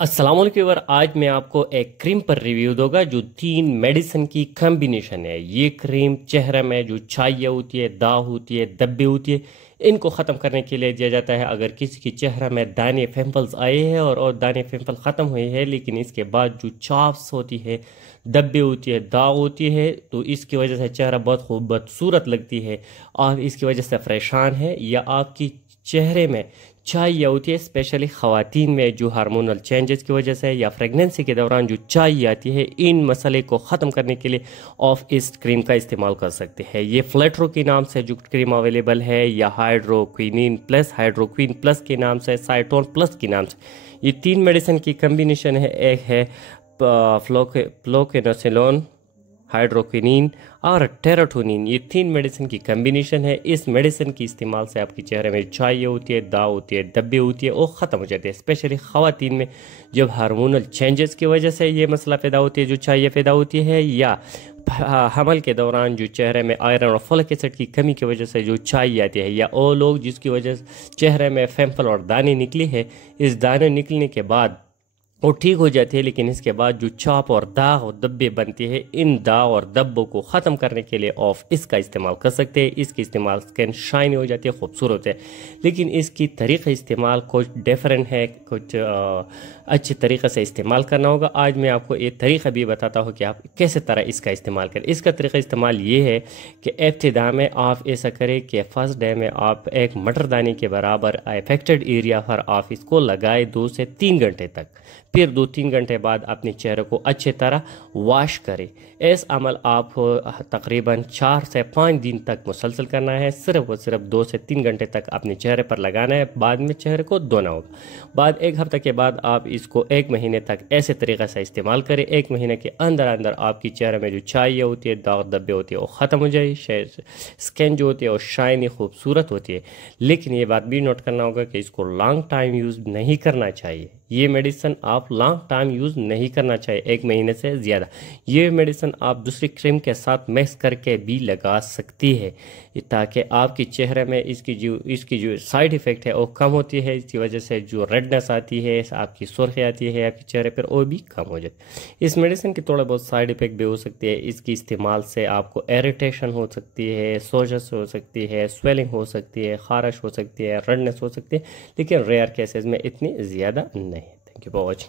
अस्सलाम वालेकुम व्यूअर। आज मैं आपको एक क्रीम पर रिव्यू दूंगा जो 3 मेडिसिन की कॉम्बिनेशन है। ये क्रीम चेहरे में जो छाइयाँ होती है, दाग होती है, धब्बे होती है, इनको ख़त्म करने के लिए दिया जाता है। अगर किसी की चेहरे में दाने पिंपल्स आए हैं और दाने पिंपल ख़त्म हुए हैं, लेकिन इसके बाद जो चाप्स होती है, धब्बे होती है, दाग होती है, तो इसकी वजह से चेहरा बहुत खूबसूरत लगती है। आप इसकी वजह से परेशान है या आपकी चेहरे में चाय होती है, स्पेशली ख़वातीन में जो हार्मोनल चेंजेस की वजह से या प्रेगनेंसी के दौरान जो चाय आती है, इन मसले को ख़त्म करने के लिए ऑफ इस क्रीम का इस्तेमाल कर सकते हैं। ये फ्लेट्रो के नाम से जो क्रीम अवेलेबल है, या हाइड्रोक्विन प्लस के नाम से, साइटोन प्लस के नाम से, ये 3 मेडिसिन की कम्बिनेशन है। एक है फ्लोकेनोसिलोन, हाइड्रोक्विनिन और टेराटोनिन। ये 3 मेडिसिन की कम्बिनेशन है। इस मेडिसिन के इस्तेमाल से आपके चेहरे में छाई होती है, दाग होती है, धब्बे होती है, वो ख़त्म हो जाते हैं। स्पेशली ख़वातीन में जब हार्मोनल चेंजेस की वजह से ये मसला पैदा होती है, जो छाइयाँ पैदा होती है, या हमल के दौरान जो चेहरे में आयरन और फोलिक एसिड की कमी की वजह से जो छाई आती है, या वो लोग जिसकी वजह से चेहरे में पिंपल और दाने निकली है, इस दाने निकलने के बाद वो ठीक हो जाती है, लेकिन इसके बाद जो छाप और दाग और धब्बे बनते हैं, इन दाग और धब्बों को ख़त्म करने के लिए ऑफ इसका इस्तेमाल कर सकते हैं। इसके इस्तेमाल स्किन शाइनी हो जाती है, खूबसूरत है। लेकिन इसकी तरीक़ा इस्तेमाल कुछ डिफरेंट है, कुछ अच्छे तरीक़े से इस्तेमाल करना होगा। आज मैं आपको एक तरीक़ा भी बताता हूँ कि आप कैसे तरह इसका इस्तेमाल करें। इसका तरीक़ा इस्तेमाल ये है कि इब्तिदा में आप ऐसा करें कि फ़र्स्ट डे में आप एक मटरदानी के बराबर अफेक्टेड एरिया पर आप इसको लगाए 2 से 3 घंटे तक। फिर 2-3 घंटे बाद अपने चेहरे को अच्छी तरह वॉश करें। इस अमल आप तकरीबन 4 से 5 दिन तक मुसलसल करना है। सिर्फ और सिर्फ 2 से 3 घंटे तक अपने चेहरे पर लगाना है, बाद में चेहरे को धोना होगा। बाद 1 हफ्ते के बाद आप इसको 1 महीने तक ऐसे तरीक़े से इस्तेमाल करें। 1 महीने के अंदर अंदर आपकी चेहरे में जो छाइयाँ होती है, दाग धब्बे होती है, वो ख़त्म हो जाए। स्किन जो होती है वो शाइनी खूबसूरत होती है। लेकिन ये बात भी नोट करना होगा कि इसको लॉन्ग टाइम यूज़ नहीं करना चाहिए। ये मेडिसिन आप लॉन्ग टाइम यूज़ नहीं करना चाहिए, 1 महीने से ज़्यादा। ये मेडिसिन आप दूसरी क्रीम के साथ मिक्स करके भी लगा सकती है, ताकि आपके चेहरे में इसकी जो साइड इफ़ेक्ट है वो कम होती है। इसकी वजह से जो रेडनेस आती है, आपकी सुर्खी आती है आपके चेहरे पर, वो भी कम हो जाती है। इस मेडिसिन के थोड़ा बहुत साइड इफ़ेक्ट भी हो सकते हैं। इसके इस्तेमाल से आपको इरिटेशन हो सकती है, सोजस हो सकती है, स्वेलिंग हो सकती है, खारिश हो सकती है, रेडनेस हो सकती है, लेकिन रेयर केसेस में इतनी ज़्यादा नहीं। Thank you for watching.